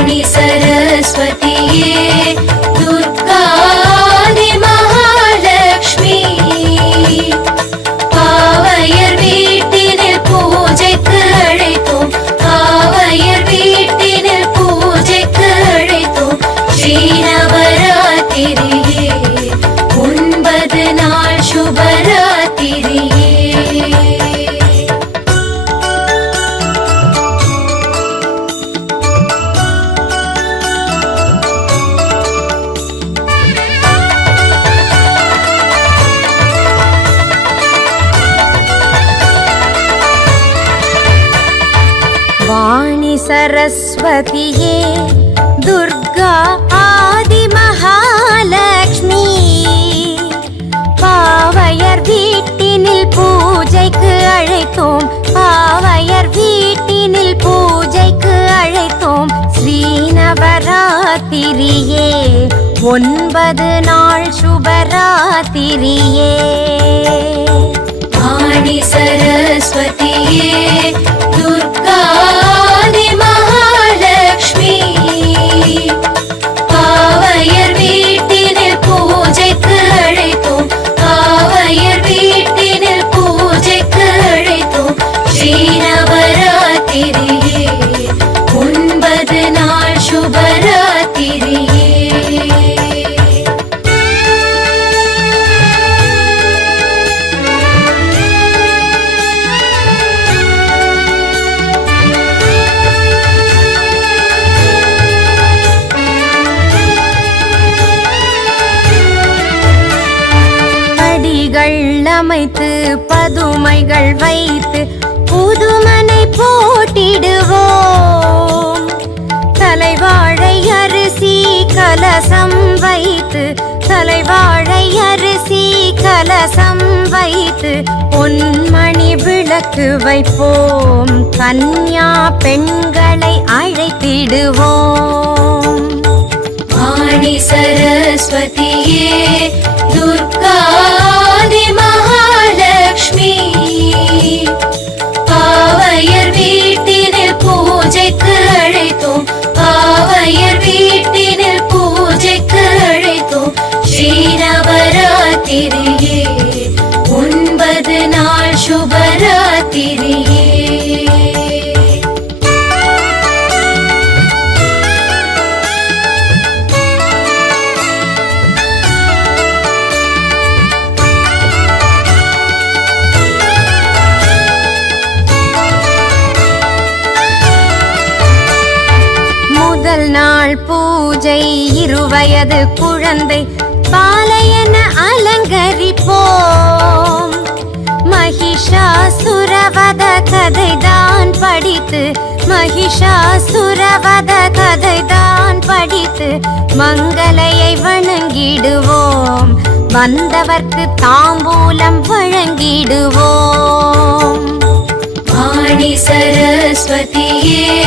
வாணி சரஸ்வதியே துர்காதி மகாலட்சுமி பாவையர் வீட்டினில் பூஜைக்கு அழைத்தோம் பாவையர் வீட்டினில் பூஜைக்கு அழைத்தோம் ஸ்ரீநவராத்திரியே 9 நாள் சுபராத்திரியே வாணி சரஸ்வதியே துர்கா ஆதி மகாலட்சுமி பாவையர் வீட்டினில் பூஜைக்கு அழைத்தோம் பாவையர் வீட்டினில் பூஜைக்கு அழைத்தோம் ஸ்ரீநவராத்திரியே 9 நாள் சுபராத்திரியே வாணி சரஸ்வதியே துர்காதி மகாலட்சுமி பாவையர் வீட்டினில் பூஜைக்கு அழைத்தோம் பாவையர் வீட்டினில் பூஜைக்கு அழைத்தோம் ஸ்ரீநவராத்திரியே 9 நாள் சுபராத்திரியே அமைத்து பதுமைகள் வைத்து புதுமனை போட்டிடுவோம் தலைவாழை அரிசி கலசம் வைத்து தலைவாழை அரிசி கலசம் வைத்து பொன்மணி விளக்கு வைப்போம் கன்யா பெண்களை அழைத்திடுவோம் வாணி சரஸ்வதியே துர்காதி மகாலட்சுமி பாவையர் வீட்டினில் பூஜைக்கு அழைத்தோம் பாவையர் வீட்டினில் பூஜைக்கு அழைத்தோம் ஸ்ரீநவராத்திரியே 9 நாள் சுபராத்திரியே முதல் நாள் பூஜை 2 வயது குழந்தை பாலையென அலங்கரிப்போம் மகிஷாசுரவத கதைதான் படித்து மகிஷாசுரவத கதைதான் படித்து மங்களையை வணங்கிடுவோம் வந்தவர்க்கு தாம்பூலம் வழங்கிடுவோம் வாணி சரஸ்வதியே